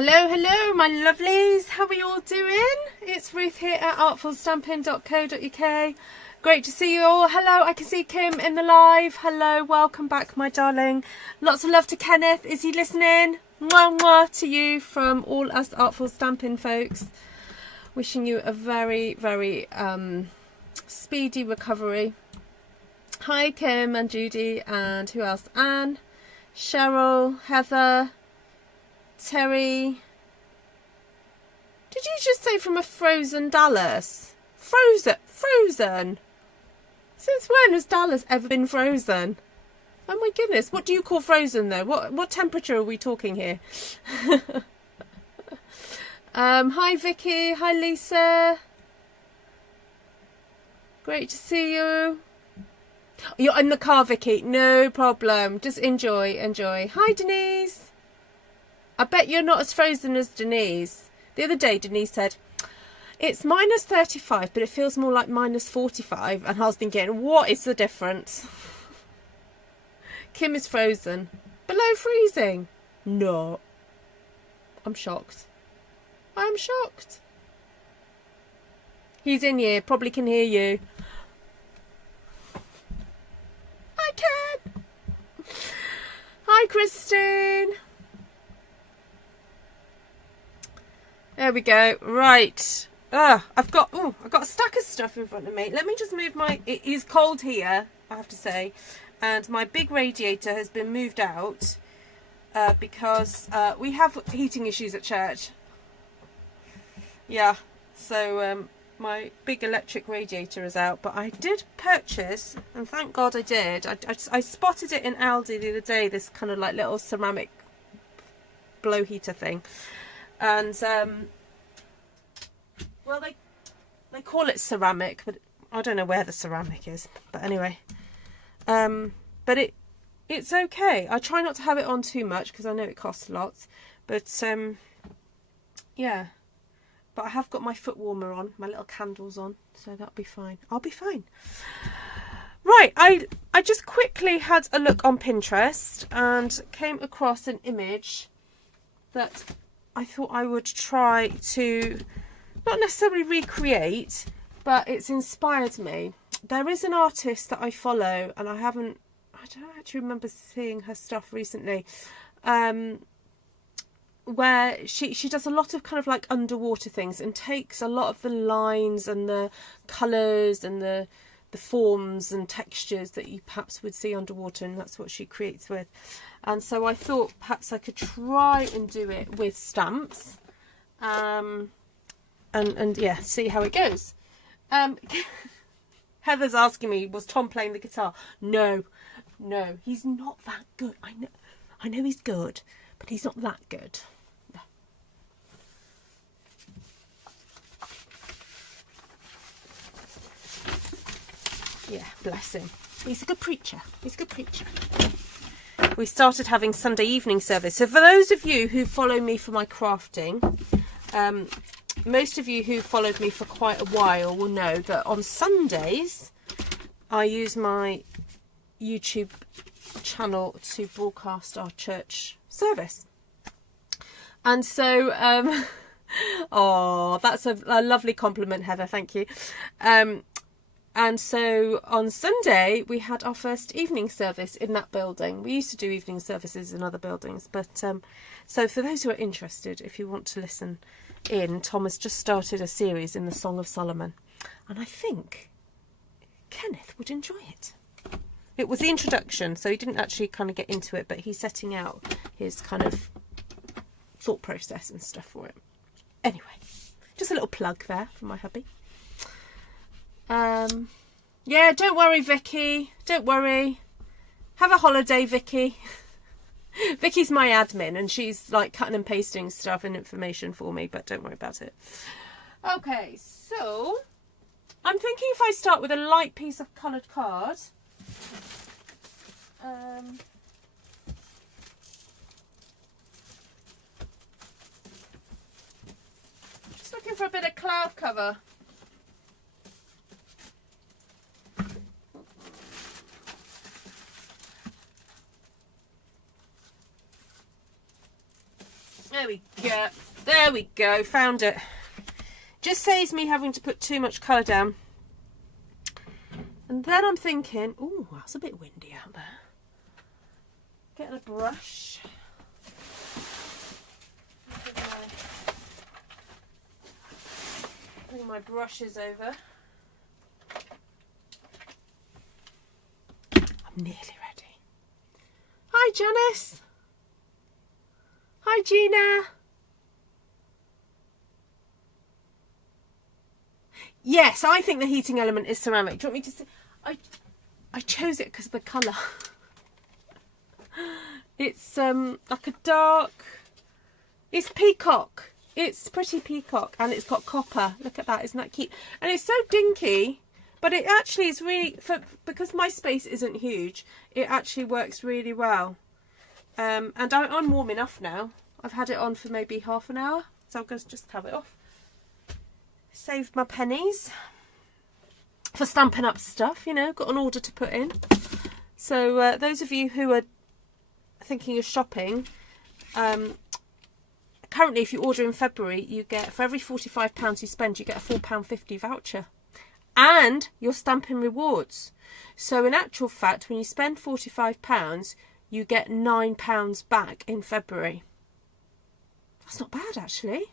Hello, hello, my lovelies. How are you all doing? It's Ruth here at artfulstampin.co.uk. Great to see you all. Hello, I can see Kim in the live. Hello, welcome back, my darling. Lots of love to Kenneth. Is he listening? Mwah, mwah to you from all us Artful Stampin folks. Wishing you a very, very speedy recovery. Hi, Kim and Judy, and who else? Anne, Cheryl, Heather, Terry. Did you just say from a frozen Dallas? Frozen? Since when has Dallas ever been frozen? Oh my goodness, what do you call frozen though? What temperature are we talking here? Hi Vicky, hi Lisa. Great to see you. You're in the car, Vicky, no problem. Just enjoy. Hi Denise. I bet you're not as frozen as Denise. The other day Denise said, it's minus 35, but it feels more like minus 45. And I was thinking, what is the difference? Kim is frozen. Below freezing? No. I'm shocked. I'm shocked. He's in here, probably can hear you. I can. Hi, Christine. There we go. Right. I've got a stack of stuff in front of me. Let me just move it is cold here, I have to say. And my big radiator has been moved out because we have heating issues at church. Yeah. So my big electric radiator is out, but I did purchase, and thank God I did. I spotted it in Aldi the other day, this kind of like little ceramic blow heater thing. And well, they call it ceramic, but I don't know where the ceramic is. But anyway, but it's okay. I try not to have it on too much because I know it costs lots. But yeah. But I have got my foot warmer on, my little candles on, so that'll be fine. I'll be fine. Right, I just quickly had a look on Pinterest and came across an image that I thought I would try to not necessarily recreate, but it's inspired me. There is an artist that I follow, and I don't actually remember seeing her stuff recently, where she does a lot of kind of like underwater things and takes a lot of the lines and the colours and the forms and textures that you perhaps would see underwater, and that's what she creates with. And so I thought perhaps I could try and do it with stamps, and yeah, see how it goes. Heather's asking me, was Tom playing the guitar? No, he's not that good. I know he's good, but he's not that good. No. Yeah, bless him. He's a good preacher. We started having Sunday evening service. So for those of you who follow me for my crafting, most of you who followed me for quite a while will know that on Sundays I use my YouTube channel to broadcast our church service. And so oh, that's a lovely compliment, Heather, thank you. And so on Sunday we had our first evening service in that building. We used to do evening services in other buildings, but so for those who are interested, if you want to listen in, Tom has just started a series in the Song of Solomon, and I think Kenneth would enjoy it. It was the introduction, so he didn't actually kind of get into it, but he's setting out his kind of thought process and stuff for it. Anyway, just a little plug there for my hubby. Yeah, don't worry, Vicky. Don't worry. Have a holiday, Vicky. Vicky's my admin, and she's like cutting and pasting stuff and information for me, but don't worry about it. Okay, so I'm thinking if I start with a light piece of coloured card. Just looking for a bit of cloud cover. There we go. There we go. Found it. Just saves me having to put too much colour down. And then I'm thinking, oh, that's a bit windy out there. Getting a brush. Bring my brushes over. I'm nearly ready. Hi, Janice. Hi, Gina. Yes, I think the heating element is ceramic. Do you want me to say? I chose it because of the colour. It's like a dark. It's peacock. It's pretty peacock, and it's got copper. Look at that, isn't that cute? And it's so dinky, but it actually is really because my space isn't huge. It actually works really well. And I'm warm enough now. I've had it on for maybe half an hour, so I'm going to just have it off. Saved my pennies for Stampin' Up stuff, you know, got an order to put in. So those of you who are thinking of shopping, currently if you order in February, you get, for every £45 you spend, you get a £4.50 voucher and your Stampin' rewards. So in actual fact, when you spend £45, you get £9 back in February. That's not bad, actually.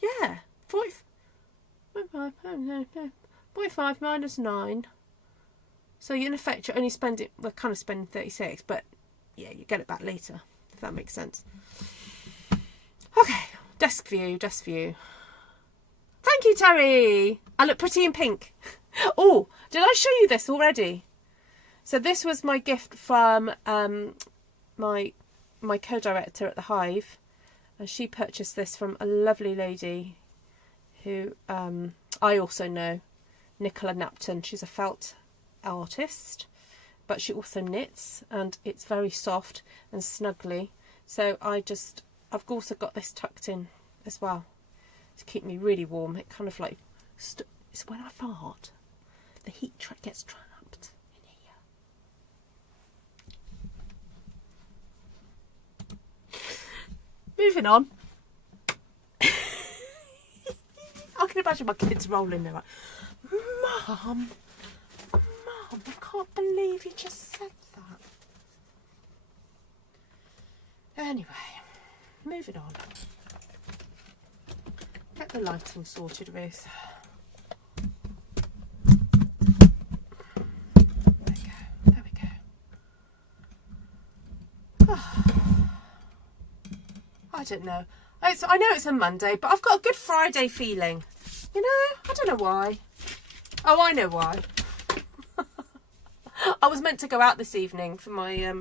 Yeah, 45 minus 9. So in effect, you're only spending, we're kind of spending 36, but yeah, you get it back later, if that makes sense. Okay, desk view, desk view. Thank you, Terry. I look pretty in pink. Oh, did I show you this already? So this was my gift from my co-director at the Hive. And she purchased this from a lovely lady who I also know, Nicola Napton. She's a felt artist, but she also knits, and it's very soft and snuggly. So I've also got this tucked in as well to keep me really warm. It kind of like, it's when I fart, the heat gets trapped in here. Moving on. I can imagine my kids rolling there like, Mum, I can't believe you just said that. Anyway, moving on. Get the lighting sorted, Ruth. There we go. Oh, I don't know. I know it's a Monday, but I've got a Good Friday feeling. You know, I don't know why. Oh, I know why. I was meant to go out this evening for my,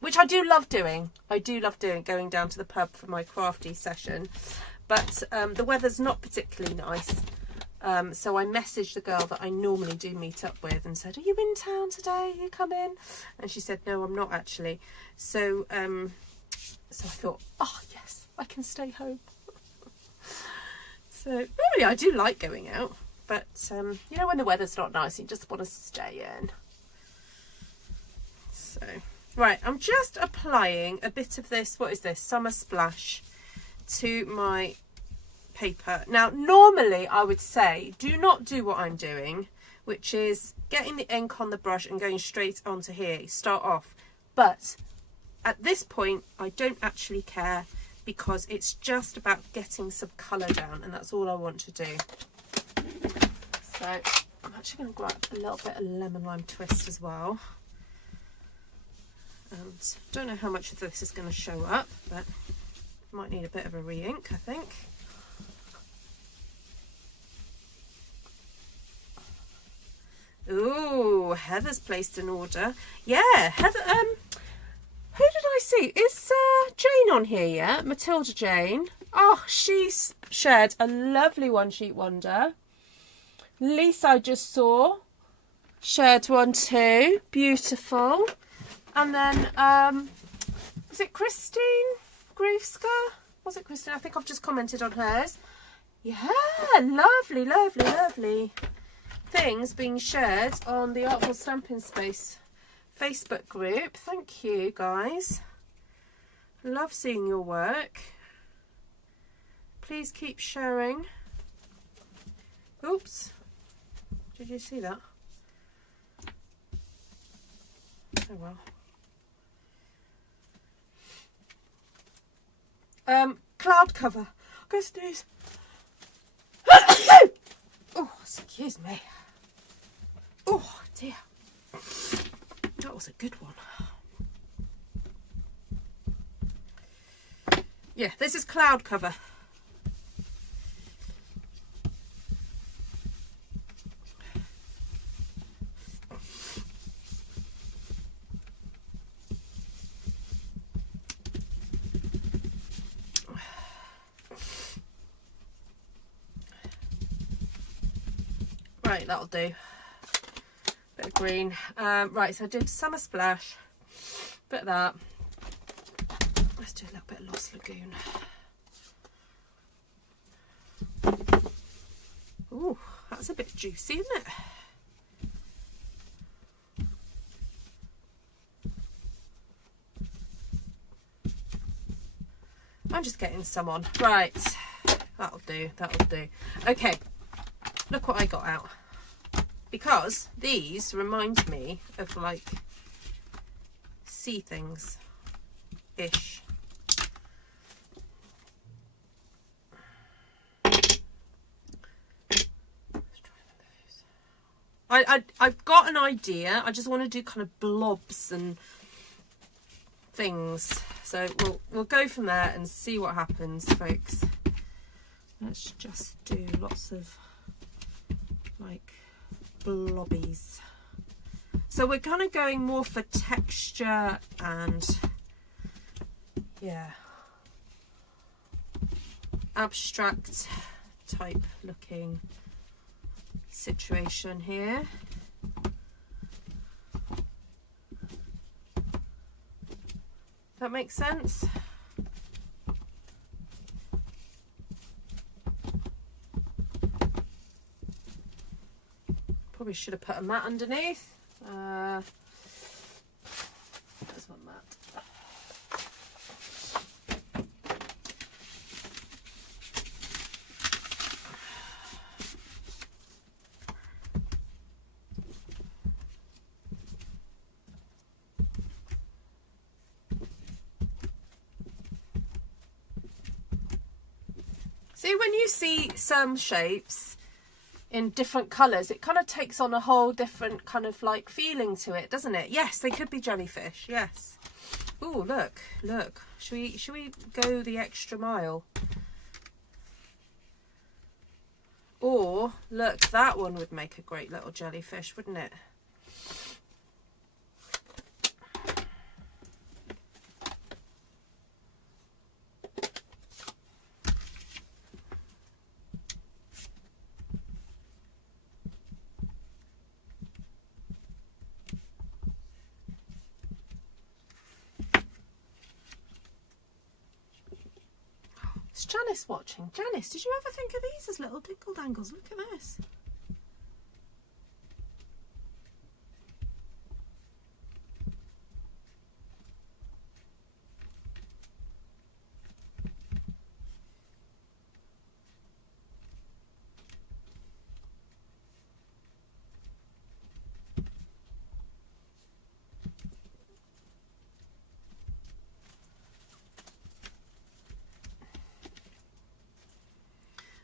which I do love doing. I do love going down to the pub for my crafty session. But the weather's not particularly nice. So I messaged the girl that I normally do meet up with and said, are you in town today? You come in? And she said, no, I'm not actually. So, so I thought, oh, yes, I can stay home. So really, I do like going out. But, you know, when the weather's not nice, you just want to stay in. So, right, I'm just applying a bit of this, what is this, Summer Splash, to my paper. Now, normally I would say, do not do what I'm doing, which is getting the ink on the brush and going straight onto here, start off. But at this point, I don't actually care because it's just about getting some colour down, and that's all I want to do. So I'm actually going to grab a little bit of lemon lime twist as well. And don't know how much of this is going to show up, but might need a bit of a re-ink, I think. Ooh, Heather's placed an order. Yeah, Heather, who did I see? Is Jane on here yet? Matilda Jane. Oh, she's shared a lovely one sheet wonder. Lisa, I just saw, shared one too. Beautiful. And then, was it Christine Griefska? Was it Christine? I think I've just commented on hers. Yeah, lovely, lovely, lovely things being shared on the Artful Stampin Space Facebook group. Thank you, guys. Love seeing your work. Please keep sharing. Oops. Did you see that? Oh well. Cloud cover. Go sneeze. Oh, excuse me. Oh dear. That was a good one. Yeah, this is cloud cover. Right, that'll do. Bit of green. Right, so I did Summer Splash. Bit of that. Let's do a little bit of Lost Lagoon. Ooh, that's a bit juicy, isn't it? I'm just getting some on. Right, that'll do, that'll do. Okay, look what I got out. Because these remind me of like sea things-ish. I've got an idea. I just want to do kind of blobs and things. So we'll go from there and see what happens, folks. Let's just do lots of like blobbies. So we're kind of going more for texture and yeah, abstract type looking situation here. That makes sense. Probably should have put a mat underneath. There's one mat. See, when you see some shapes in different colours, it kind of takes on a whole different kind of like feeling to it, doesn't it? Yes, they could be jellyfish, yes. Oh, look, look. Should we go the extra mile? Or, look, that one would make a great little jellyfish, wouldn't it? Is Janice watching? Janice, did you ever think of these as little dingle dangles? Look at this.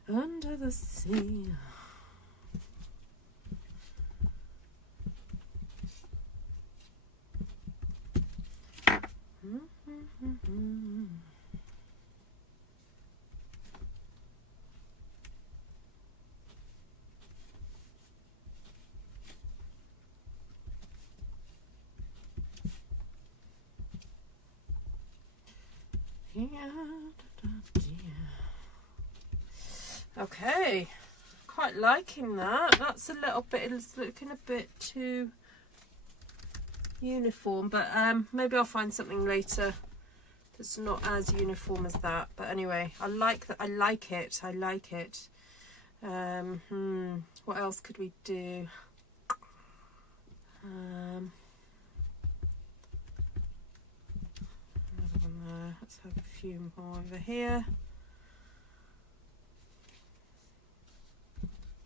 Under the sea. Okay, quite liking that. That's a little bit, it's looking a bit too uniform, but maybe I'll find something later that's not as uniform as that. But anyway, I like that. I like it. I like it. What else could we do? Another one there. Let's few more over here.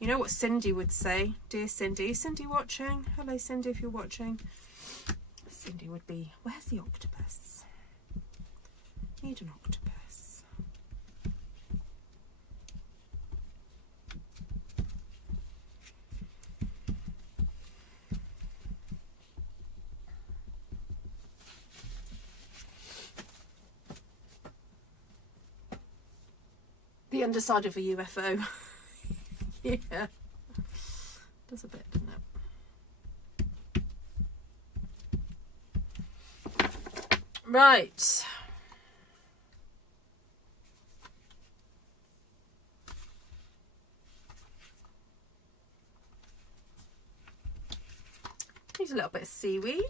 You know what Cindy would say? Dear Cindy. Is Cindy watching? Hello Cindy, if you're watching. Cindy would be, where's the octopus? Need an octopus. The underside of a UFO. Yeah. Does a bit, doesn't it? Right. Need a little bit of seaweed.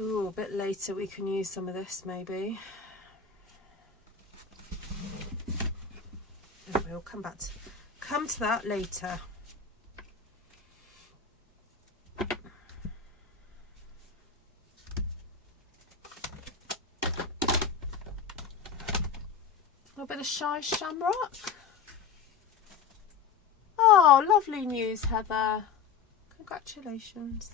Ooh, a bit later we can use some of this maybe. We'll come to that later. A little bit of Shamrock. Oh, lovely news, Heather. Congratulations.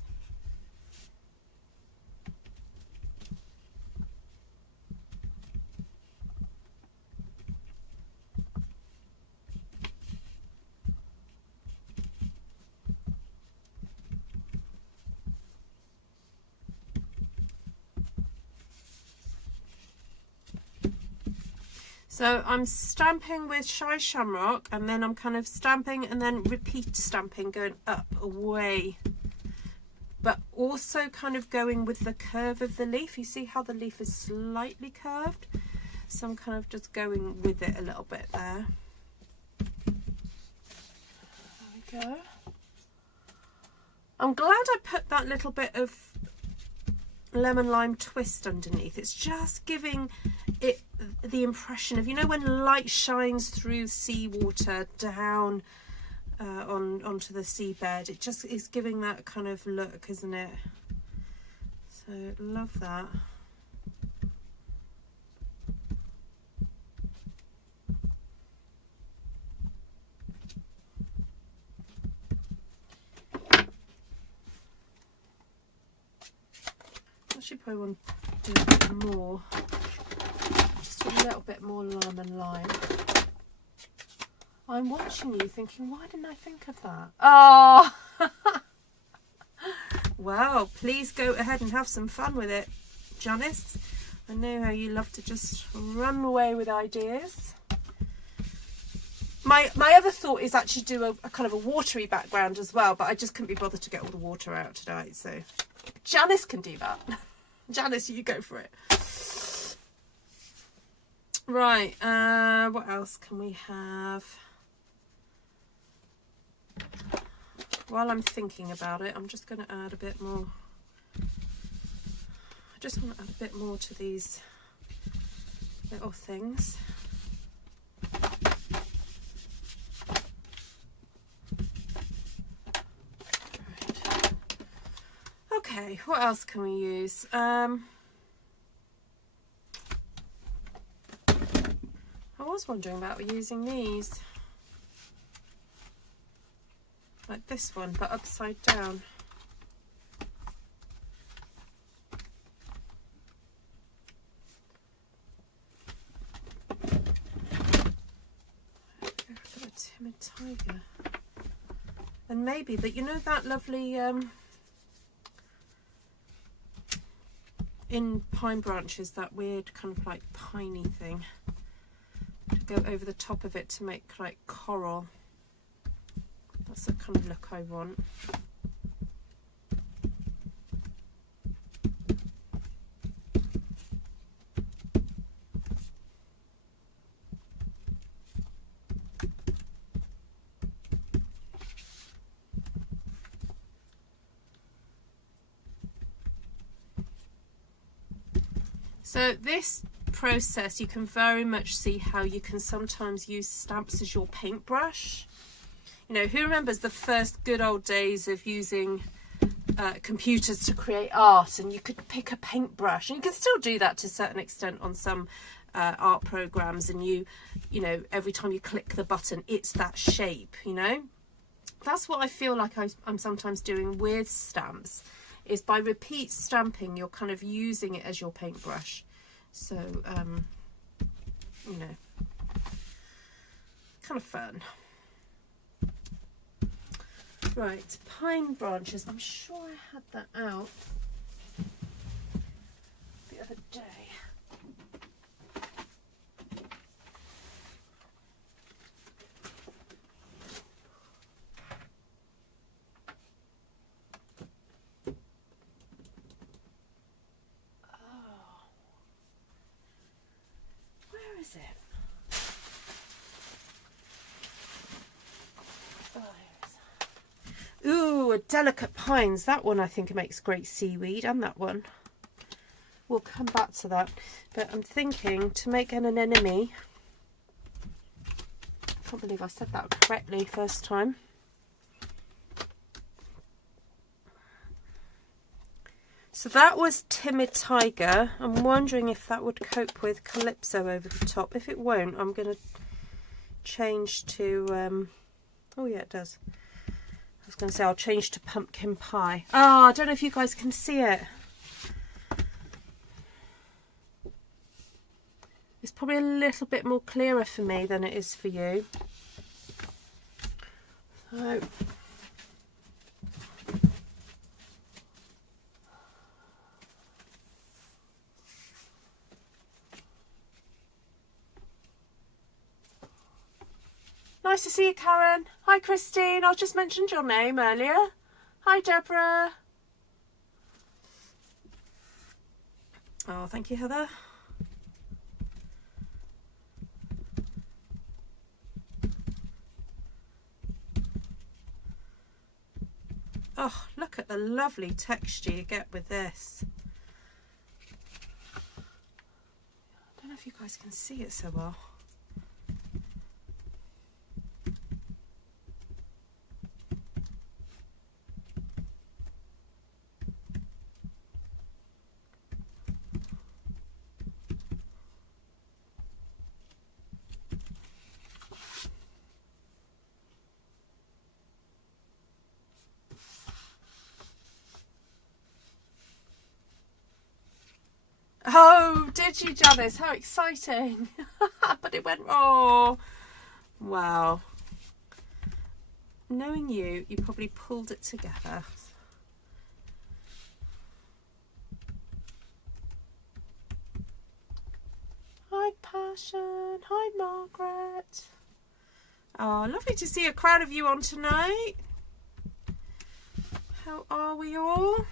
So I'm stamping with Shamrock, and then I'm kind of stamping and then repeat stamping, going up, away, but also kind of going with the curve of the leaf. You see how the leaf is slightly curved? So I'm kind of just going with it a little bit there. There we go. I'm glad I put that little bit of lemon lime twist underneath. It's just giving it the impression of, you know, when light shines through seawater down onto the seabed, it just is giving that kind of look, isn't it? So love that. Actually probably want to do a bit more. Just a little bit more lemon lime. I'm watching you thinking, why didn't I think of that? Oh! Well, please go ahead and have some fun with it, Janice. I know how you love to just run away with ideas. My other thought is actually do a kind of a watery background as well, but I just couldn't be bothered to get all the water out tonight, so Janice can do that. Janice, you go for it. Right, what else can we have? While I'm thinking about it, I'm just going to add a bit more. I just want to add a bit more to these little things. Right. Okay, what else can we use? I was wondering about using these. Like this one, but upside down. Go for a Timid Tiger. And maybe that, you know, that lovely in pine branches, that weird kind of like piney thing. To go over the top of it to make like coral. That's the kind of look I want. So this process, you can very much see how you can sometimes use stamps as your paintbrush. You know, who remembers the first good old days of using computers to create art, and you could pick a paintbrush, and you can still do that to a certain extent on some art programs, and you know, every time you click the button it's that shape. You know, that's what I feel like I'm sometimes doing with stamps, is by repeat stamping you're kind of using it as your paintbrush. So you know, kind of fun. Right, pine branches. I'm sure I had that out the other day. Oh, where is it? Ooh, a delicate pines. That one I think makes great seaweed, and that one. We'll come back to that. But I'm thinking to make an anemone. I can't believe I said that correctly first time. So that was Timid Tiger. I'm wondering if that would cope with Claypso over the top. If it won't, I'm going to change to... oh yeah, it does. I was going to say I'll change to pumpkin pie. Oh, I don't know if you guys can see it. It's probably a little bit more clearer for me than it is for you. So, nice to see you, Karen. Hi, Christine. I just mentioned your name earlier. Hi, Deborah. Oh, thank you, Heather. Oh, look at the lovely texture you get with this. I don't know if you guys can see it so well. Oh, did you, Janice? How exciting. But it went, oh, wow. Knowing you, you probably pulled it together. Hi, Passion. Hi, Margaret. Oh, lovely to see a crowd of you on tonight. How are we all?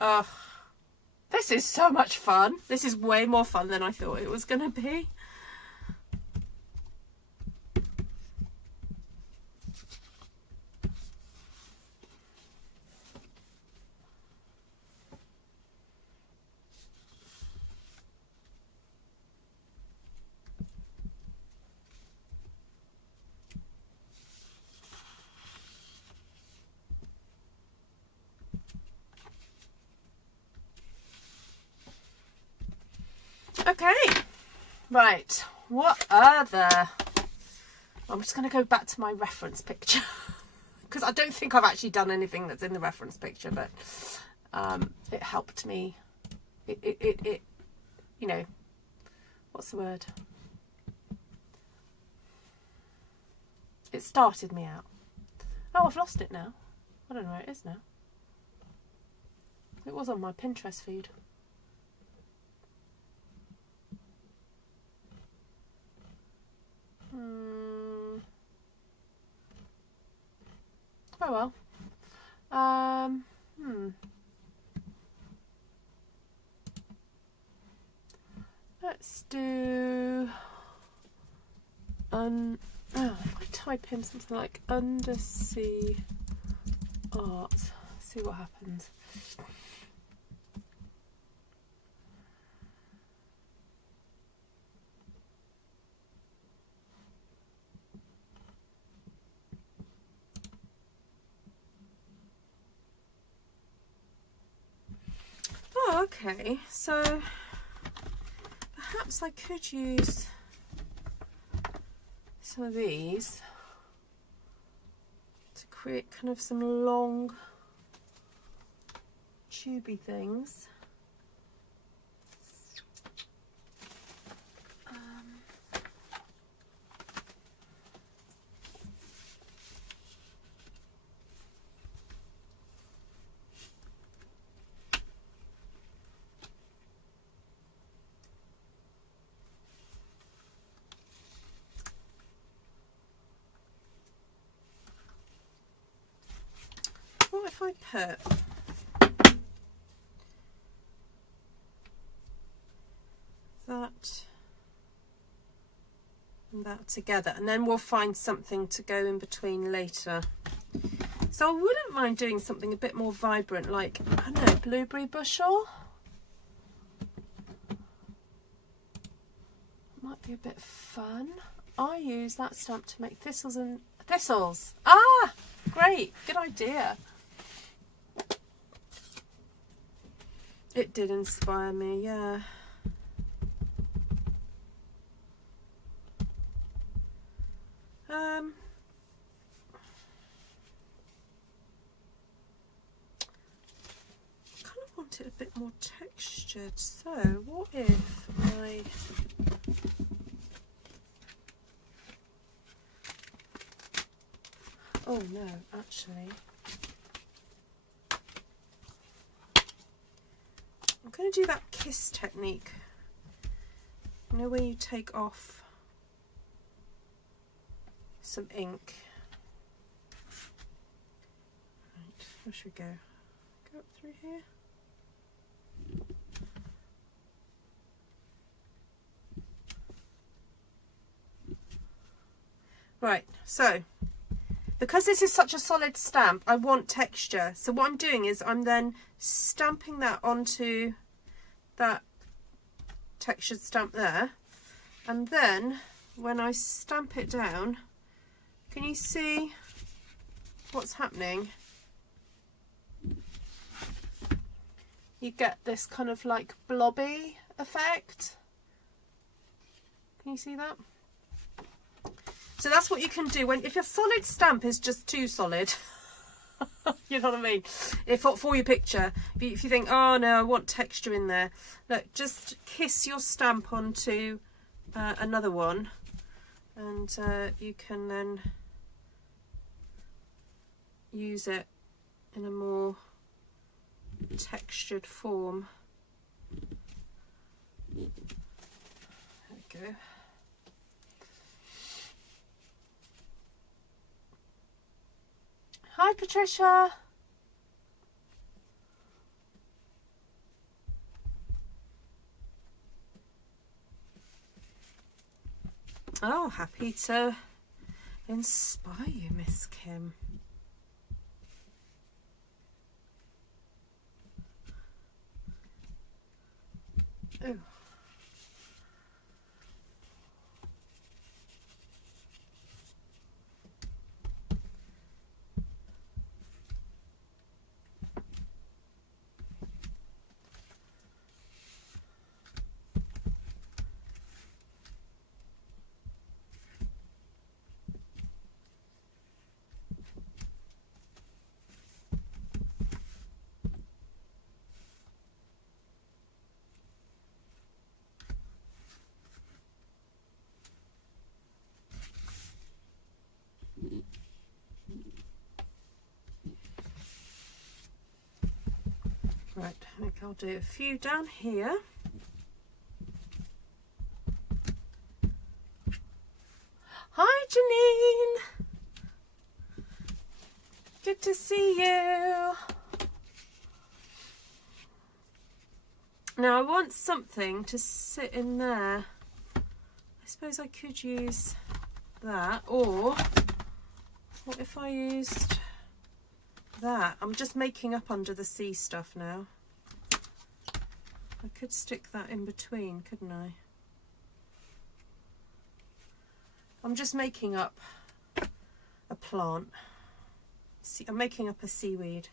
Oh, this is so much fun. This is way more fun than I thought it was going to be. Okay, right, what other... I'm just going to go back to my reference picture because I don't think I've actually done anything that's in the reference picture, but it helped me, it you know, what's the word? It started me out. Oh, I've lost it now. I don't know where it is now. It was on my Pinterest feed. Oh well. Let's do if I type in something like undersea art, see what happens. Oh, okay, so perhaps I could use some of these to create kind of some long tubey things. What if I put that and that together, and then we'll find something to go in between later. So I wouldn't mind doing something a bit more vibrant, like, I don't know, blueberry bushel. Might be a bit fun. I use that stamp to make thistles and thistles. Ah, great, good idea. It did inspire me, yeah. I kind of want it a bit more textured, so what if I oh no, actually I'm going to do that kiss technique, you know, where you take off some ink. Right, where should we go? Go up through here. Right, so because this is such a solid stamp, I want texture. So what I'm doing is I'm then stamping that onto that textured stamp there, and then when I stamp it down, can you see what's happening? You get this kind of like blobby effect. Can you see that? So that's what you can do when, if your solid stamp is just too solid, you know what I mean? If for your picture, if you think, oh no, I want texture in there, look, just kiss your stamp onto another one, and you can then use it in a more textured form. There we go. Hi Patricia. Oh, happy to inspire you, Miss Kim. Oh. Right, I think I'll do a few down here. Hi Janine! Good to see you. Now I want something to sit in there. I suppose I could use that, or what if I used that? I'm just making up under the sea stuff now. I could stick that in between, couldn't I? I'm just making up a plant. See, I'm making up a seaweed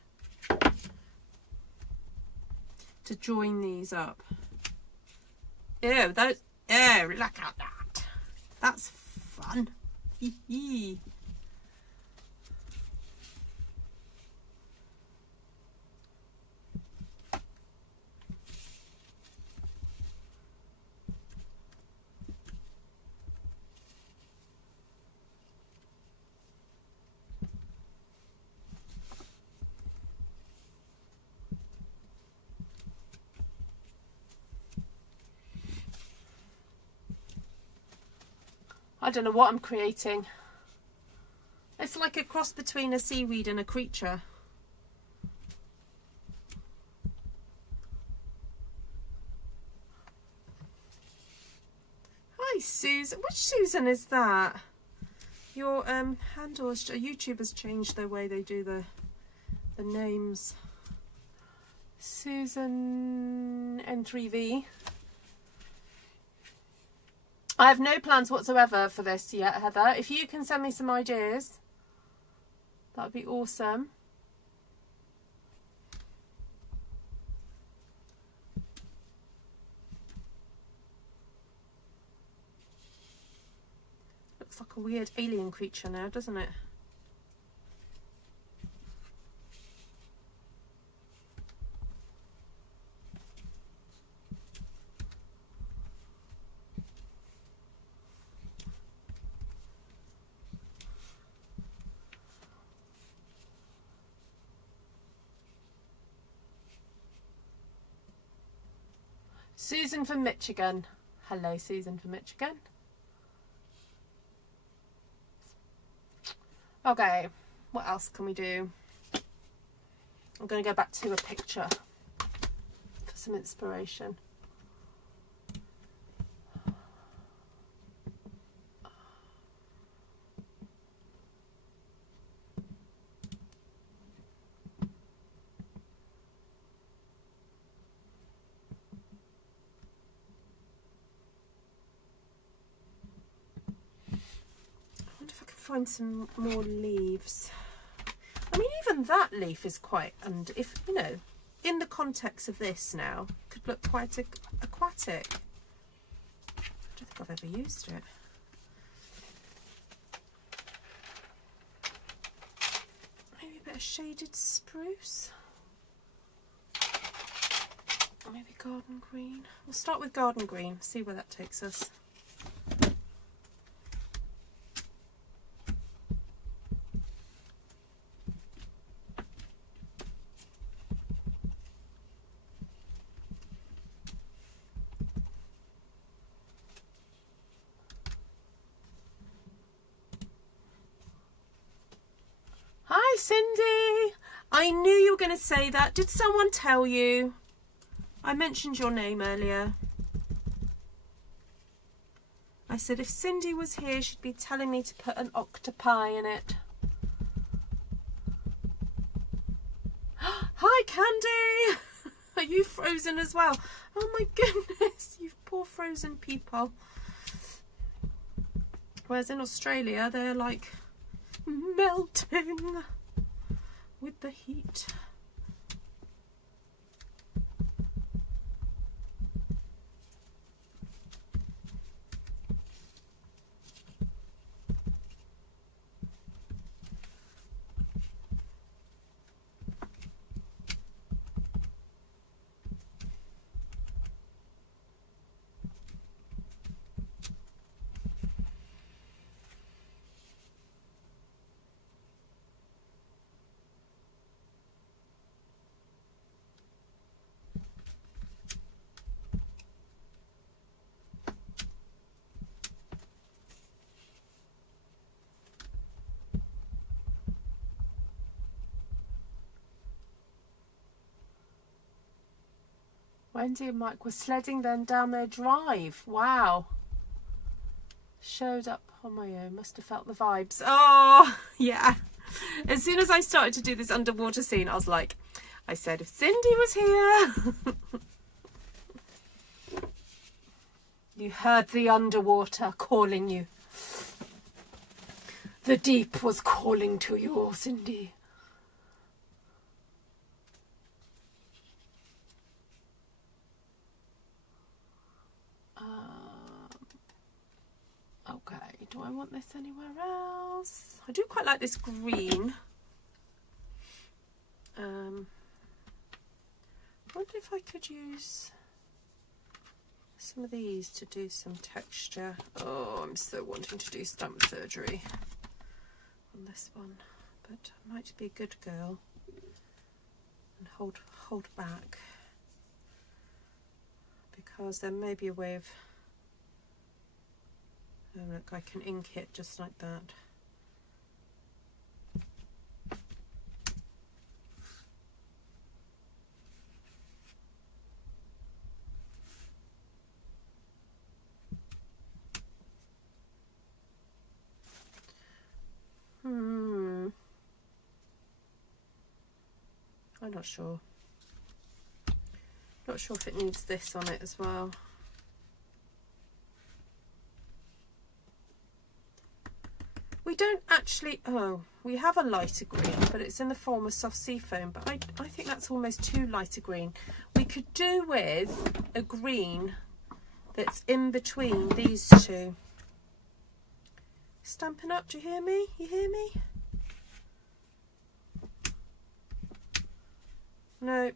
to join these up. Ew, those, ew, look at that. That's fun. Hee hee. I don't know what I'm creating. It's like a cross between a seaweed and a creature. Hi Susan. Which Susan is that? Your handle, YouTube has changed the way they do the names. Susan N3V. I have no plans whatsoever for this yet, Heather. If you can send me some ideas, that would be awesome. Looks like a weird alien creature now, doesn't it? Susan from Michigan. Hello, Susan from Michigan. Okay, what else can we do? I'm going to go back to a picture for some inspiration. Find some more leaves. I mean, even that leaf is quite, and if you know, in the context of this now, could look quite aquatic. I don't think I've ever used it. Maybe a bit of shaded spruce, or maybe garden green. We'll start with garden green, see where that takes us. Hi Cindy, I knew you were going to say that. Did someone tell you? I mentioned your name earlier. I said if Cindy was here, she'd be telling me to put an octopi in it. Hi Candy, are you frozen as well? Oh my goodness, you poor frozen people. Whereas in Australia, they're like melting with the heat. Wendy and Mike were sledding then down their drive. Wow. Showed up on my own. Must have felt the vibes. Oh, yeah. As soon as I started to do this underwater scene, I was like, I said, if Cindy was here. You heard the underwater calling you. The deep was calling to you, Cindy. Okay, do I want this anywhere else? I do quite like this green. I wonder if I could use some of these to do some texture. Oh, I'm so wanting to do stamp surgery on this one, but I might be a good girl and hold back, because there may be a way of, oh look, I can ink it just like that. I'm not sure. Not sure if it needs this on it as well. We don't actually, oh, we have a lighter green, but it's in the form of soft sea foam, but I think that's almost too light a green. We could do with a green that's in between these two. Stampin' Up, do you hear me? You hear me? No.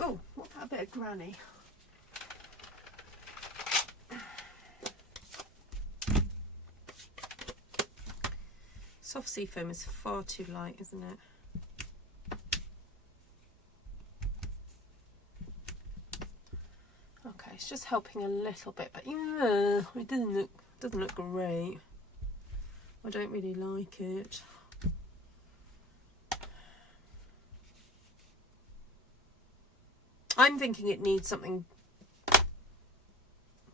Oh, what about a bit of Granny? Soft sea foam is far too light, isn't it? Okay, it's just helping a little bit, but yeah, it doesn't look great. I don't really like it. I'm thinking it needs something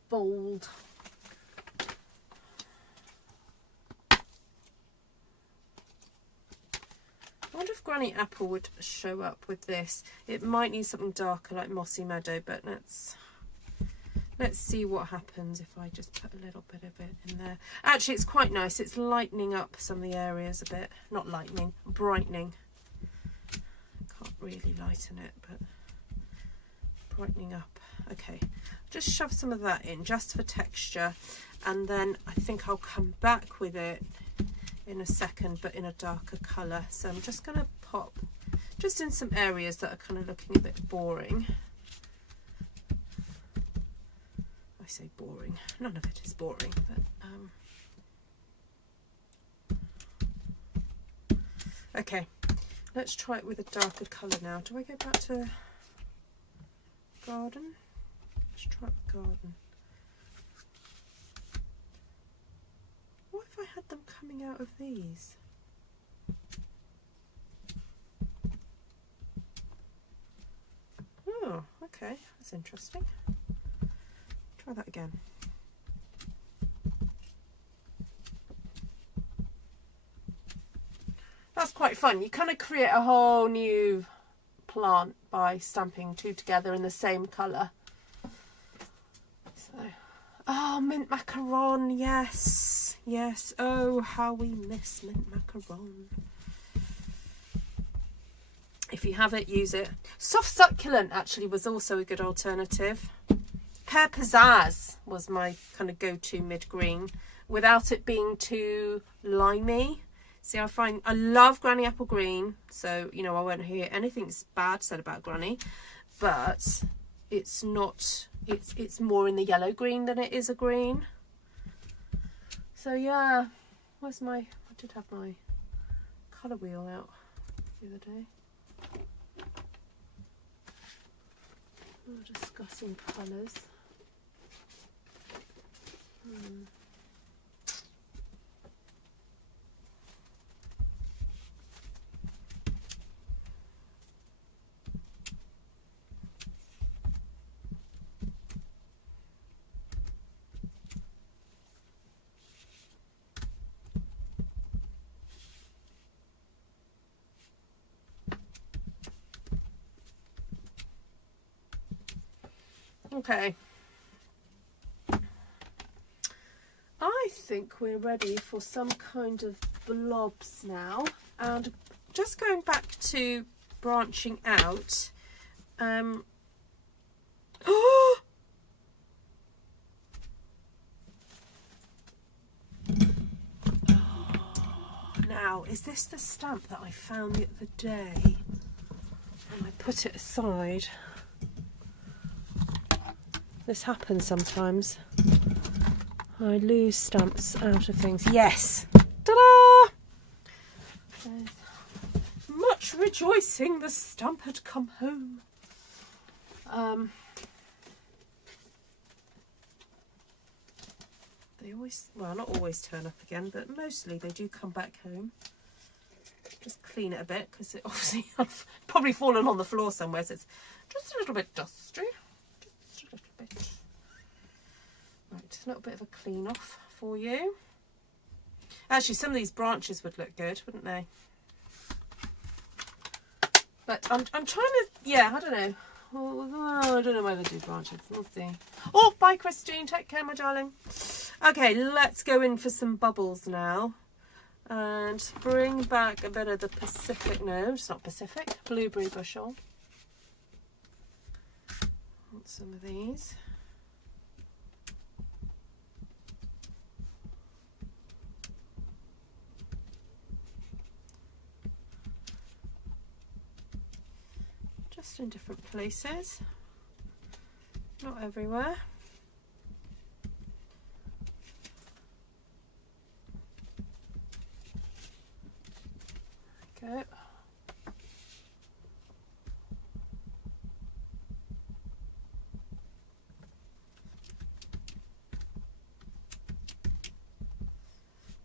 bold. I wonder if Granny Apple would show up with this. It might need something darker like Mossy Meadow, but let's see what happens if I just put a little bit of it in there. Actually, it's quite nice. It's lightening up some of the areas a bit. Not lightening, brightening. Can't really lighten it, but brightening up. Okay, just shove some of that in just for texture, and then I think I'll come back with it in a second, but in a darker colour. So I'm just going to pop just in some areas that are kind of looking a bit boring. I say boring, none of it is boring, but okay, let's try it with a darker colour now. Do I go back to garden? Let's try it with garden. What if I had them coming out of these? Oh, okay, that's interesting. Try that again. That's quite fun. You kind of create a whole new plant by stamping two together in the same colour. So, oh, mint macaron, yes, yes. Oh, how we miss mint macaron. If you have it, use it. Soft succulent actually was also a good alternative. Pear Pizzazz was my kind of go-to mid-green without it being too limey. See, I love Granny Apple Green, so, you know, I won't hear anything bad said about Granny, but it's not, it's more in the yellow green than it is a green. So yeah, I did have my colour wheel out the other day. We were discussing colours. Okay. I think we're ready for some kind of blobs now. And just going back to branching out. Now, is this the stamp that I found the other day? And I put it aside. This happens sometimes. I lose stamps out of things. Yes! Ta-da! There's much rejoicing the stamp had come home. They always, well, not always turn up again, but mostly they do come back home. Just clean it a bit, because it obviously I've probably fallen on the floor somewhere, so it's just a little bit dusty. Just a little bit. Right, a little bit of a clean off for you. Actually, some of these branches would look good, wouldn't they? But I'm trying to, yeah, I don't know. Oh, I don't know whether to do branches. We'll see. Oh, bye, Christine. Take care, my darling. Okay, let's go in for some bubbles now. And bring back a bit of the Pacific. No, it's not Pacific. Blueberry Bushel. Want some of these. Just in different places, not everywhere. There we go.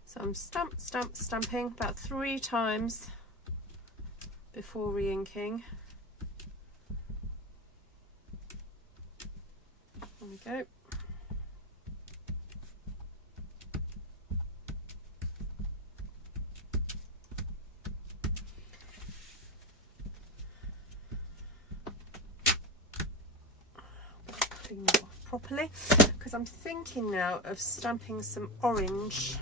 So I'm stamping about 3 times before re-inking. There we go. Clean it off properly, because I'm thinking now of stamping some orange.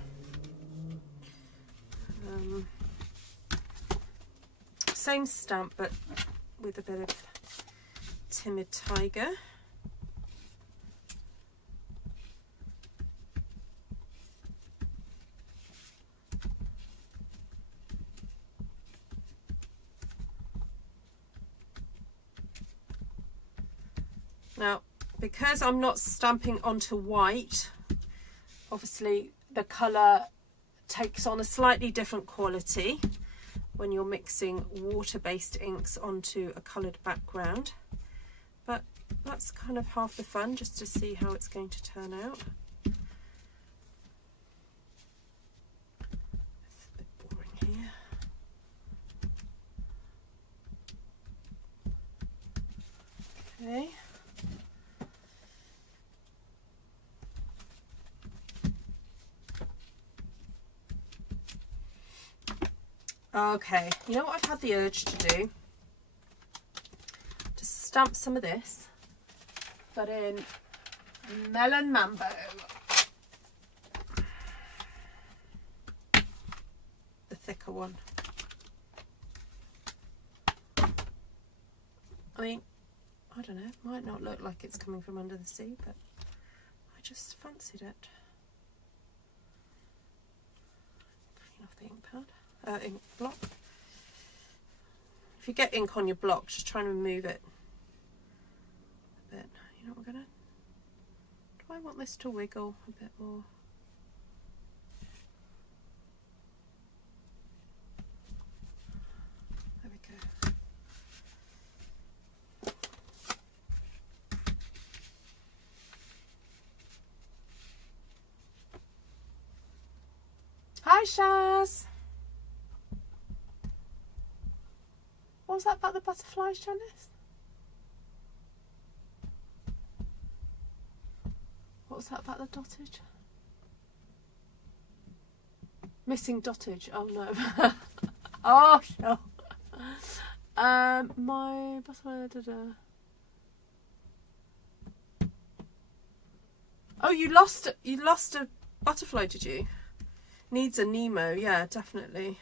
Same stamp, but with a bit of Timid Tiger. Now, because I'm not stamping onto white, obviously the colour takes on a slightly different quality when you're mixing water-based inks onto a coloured background. But that's kind of half the fun, just to see how it's going to turn out. It's a bit boring here. Okay. Okay, you know what I've had the urge to do? To stamp some of this, but in Melon Mambo. The thicker one. I mean, I don't know, it might not look like it's coming from under the sea, but I just fancied it. Clean off the ink pad. Ink block. If you get ink on your block, just try and remove it a bit. You know what we're gonna do? I want this to wiggle a bit more. There we go. Hi, Shaz. What was that about the butterflies, Janice? What was that about the dottage? Missing dottage. Oh no. Oh no. My butterfly. Oh, you lost a butterfly, did you? Needs a Nemo, yeah, definitely.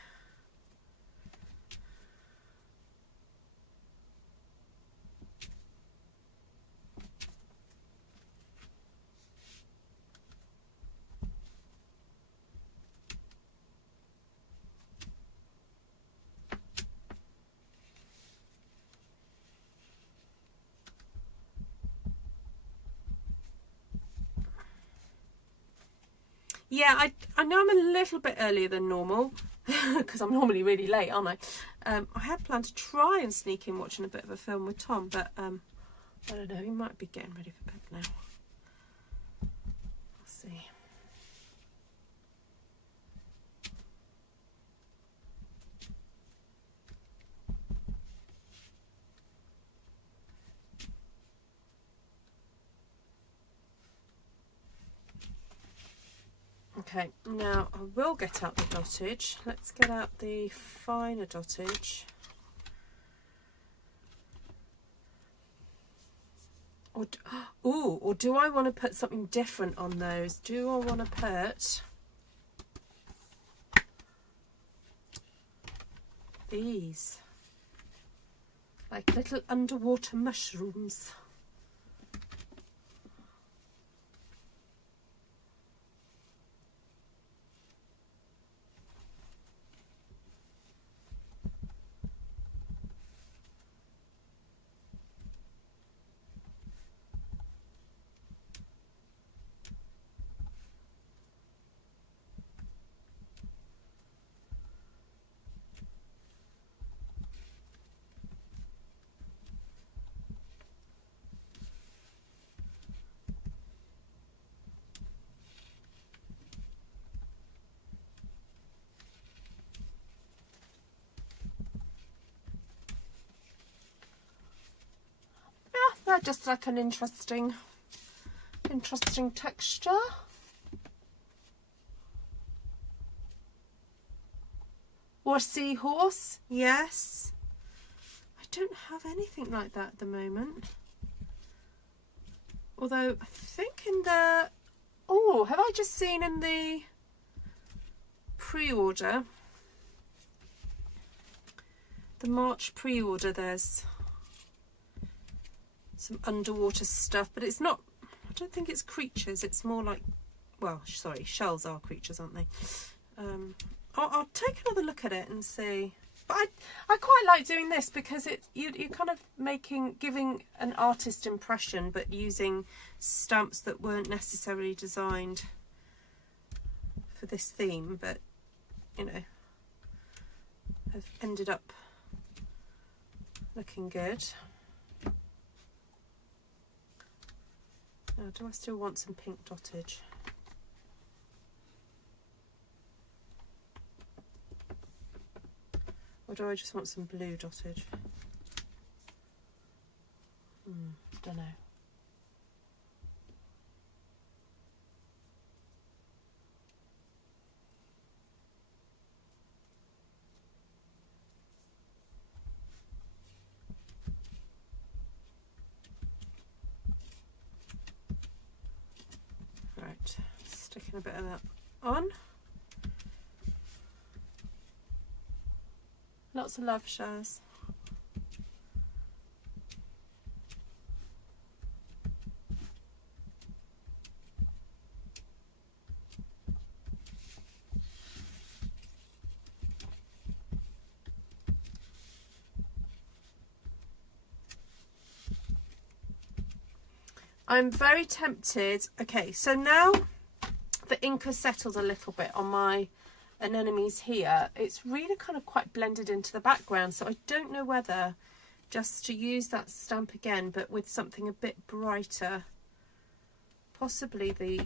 Yeah, I know I'm a little bit earlier than normal because I'm normally really late, aren't I? I had planned to try and sneak in watching a bit of a film with Tom, but I don't know, he might be getting ready for bed now. We'll see. Okay, now I will get out the dottage. Let's get out the finer dottage. Or do I want to put something different on those? Do I want to put these? Like little underwater mushrooms. They're just like an interesting texture. Or a seahorse, yes. I don't have anything like that at the moment. Although I think in the, oh, have I just seen in the pre-order, the March pre-order, there's some underwater stuff, but it's not, I don't think it's creatures, it's more like, well, sorry, shells are creatures, aren't they? I'll take another look at it and see. But I quite like doing this because you're kind of giving an artist impression, but using stamps that weren't necessarily designed for this theme, but you know, have ended up looking good. Now, do I still want some pink dottage? Or do I just want some blue dottage? Don't know. Right, sticking a bit of that on. Lots of love, Shaz. I'm very tempted. Okay, so now the ink has settled a little bit on my anemones here. It's really kind of quite blended into the background, so I don't know whether just to use that stamp again but with something a bit brighter, possibly the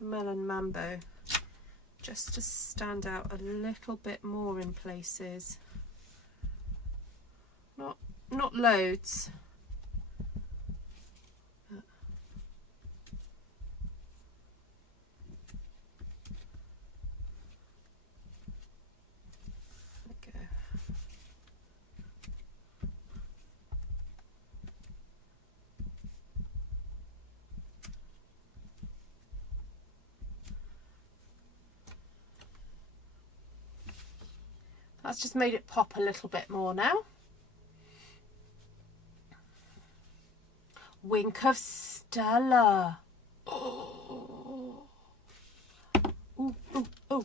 Melon Mambo, just to stand out a little bit more in places. Not loads. that's just made it pop a little bit more now. Wink of Stella. Oh. Ooh, ooh, ooh.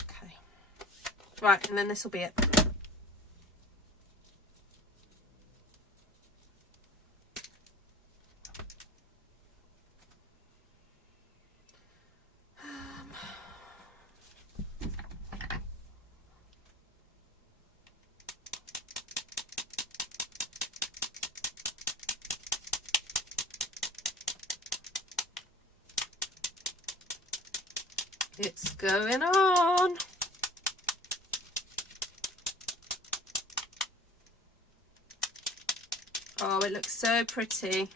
Okay. Right, and then this will be it. It's going on. Oh, it looks so pretty. I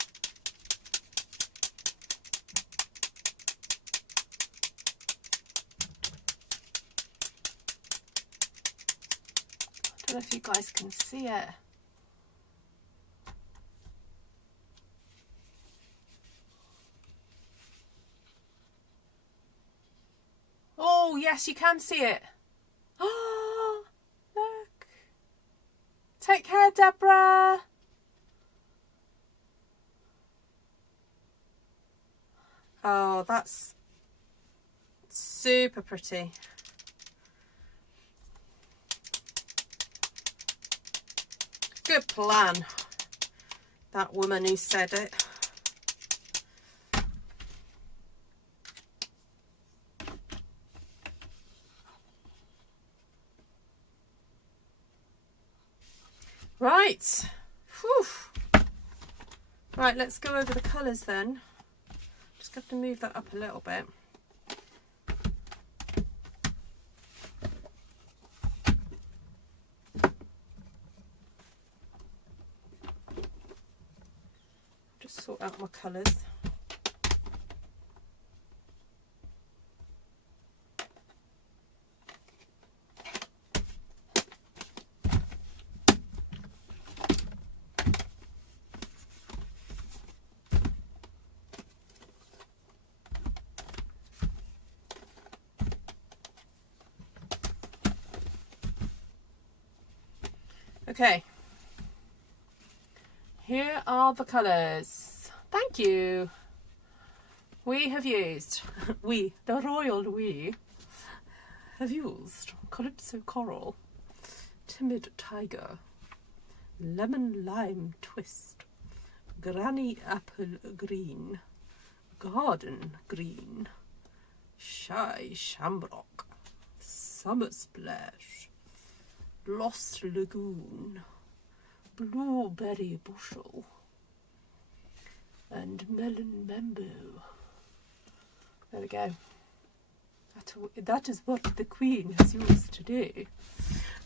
don't know if you guys can see it. Oh, yes, you can see it. Oh, look. Take care, Deborah. Oh, that's super pretty. Good plan. That woman who said it. Right. Whew. Right, let's go over the colours then. Just have to move that up a little bit. Just sort out my colours. Okay, here are the colours. Thank you. We have used, the royal we, have used Claypso Coral, Timid Tiger, Lemon Lime Twist, Granny Apple Green, Garden Green, Shy Shamrock, Summer Splash, Lost Lagoon, Blueberry Bushel, and Melon Mambo. There we go. That is what the Queen has used today.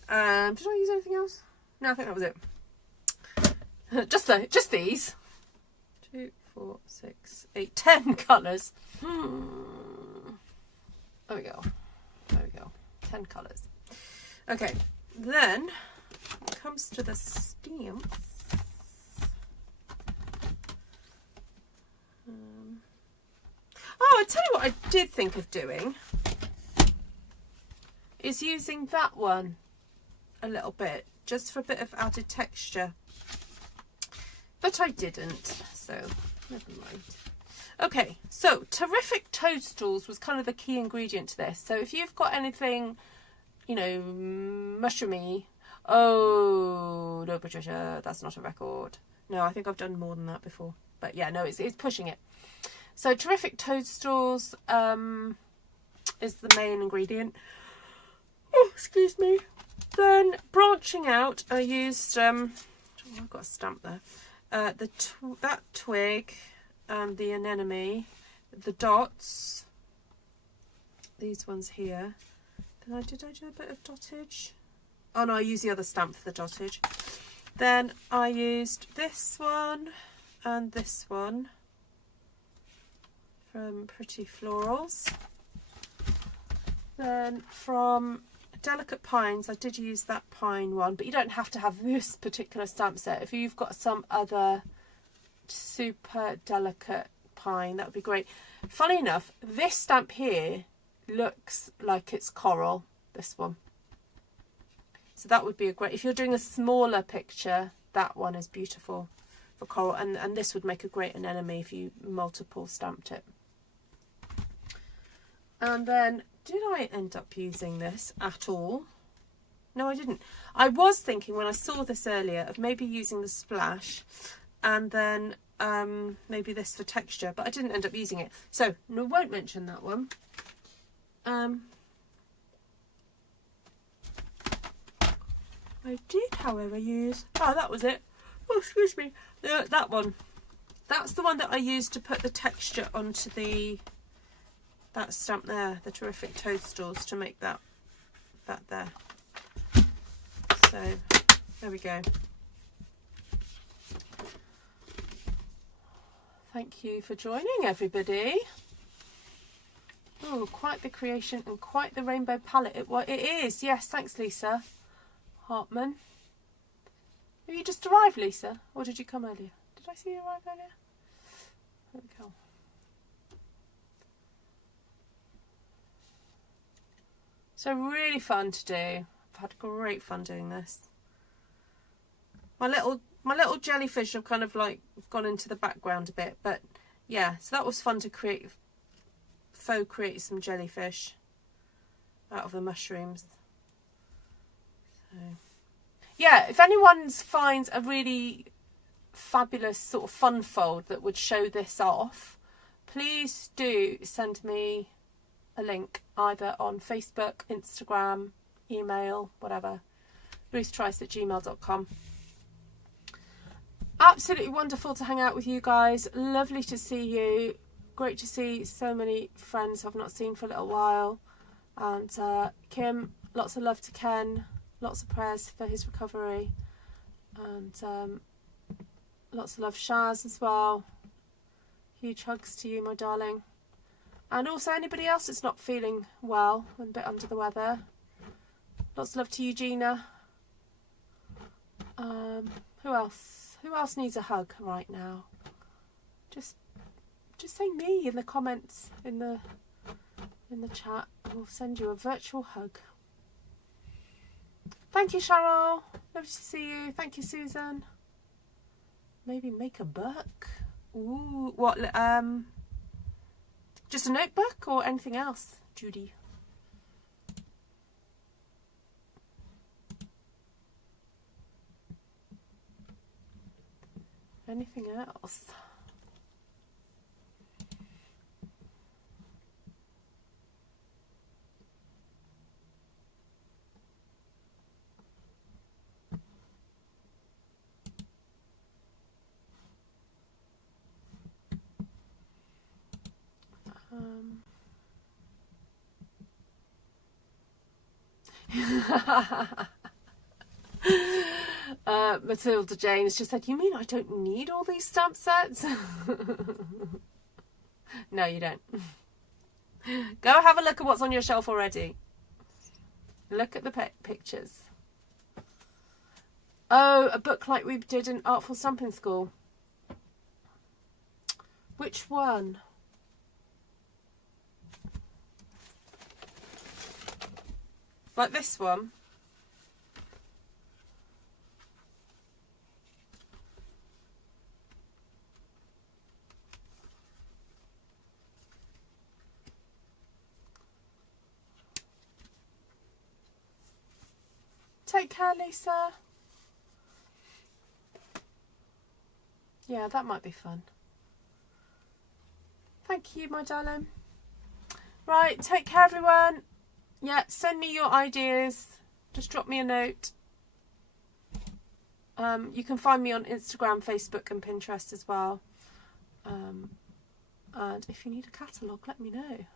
Did I use anything else? No, I think that was it. Just these. 2, 4, 6, 8, 10 colours. There we go. There we go. 10 colours. Okay. Then it comes to the stamps. Oh, I tell you what I did think of doing is using that one a little bit, just for a bit of added texture. But I didn't, so never mind. Okay, so Terrific Toadstools was kind of the key ingredient to this. So if you've got anything, you know, mushroomy. Oh, no, Patricia, that's not a record. No, I think I've done more than that before. But yeah, no, it's pushing it. So Terrific Toadstools is the main ingredient. Oh, excuse me. Then branching out, I used, I've got a stamp there. That twig and the anemone, the dots, these ones here. Did I do a bit of dottage? Oh no, I used the other stamp for the dottage. Then I used this one and this one from Pretty Florals. Then from Delicate Pines, I did use that pine one, but you don't have to have this particular stamp set. If you've got some other super delicate pine, that would be great. Funny enough, this stamp here looks like it's coral, this one. So that would be a great, if you're doing a smaller picture, that one is beautiful for coral, and this would make a great anemone if you multiple stamped it. And then, did I end up using this at all? No, I didn't. I was thinking when I saw this earlier of maybe using the Splash and then maybe this for texture, but I didn't end up using it. So, no, won't mention that one. I did, however, use... Oh, that was it. Oh, excuse me. That one. That's the one that I used to put the texture onto that stamp there, the terrific Toadstools, to make that there. So, there we go. Thank you for joining, everybody. Oh, quite the creation and quite the rainbow palette. It is. Yes, thanks, Lisa Hartman. Have you just arrived, Lisa? Or did you come earlier? Did I see you arrive earlier? There we go. So really fun to do. I've had great fun doing this. My little jellyfish have kind of like gone into the background a bit, but yeah, so that was fun to create some jellyfish out of the mushrooms. So yeah, if anyone finds a really fabulous sort of fun fold that would show this off, please do send me a link either on Facebook, Instagram, email, whatever. ruthtrice@gmail.com. Absolutely wonderful to hang out with you guys. Lovely to see you. Great to see so many friends I've not seen for a little while. And Kim, lots of love to Ken. Lots of prayers for his recovery. And lots of love, Shaz, as well. Huge hugs to you, my darling. And also anybody else that's not feeling well and a bit under the weather. Lots of love to Eugenia. Who else? Who else needs a hug right now? Just say me in the comments in the chat. We'll send you a virtual hug. Thank you, Cheryl. Lovely to see you. Thank you, Susan. Maybe make a book. Ooh, what? Just a notebook or anything else, Judy? Anything else? Matilda Jane's just said, you mean I don't need all these stamp sets? No, you don't. Go have a look at what's on your shelf already. Look at the pictures. Oh, a book like we did in Artful Stampin' School. Which one? Like this one? Take care, Lisa. Yeah, that might be fun. Thank you, my darling. Right, take care, everyone. Yeah, send me your ideas. Just drop me a note. You can find me on Instagram, Facebook and Pinterest as well. And if you need a catalogue, let me know.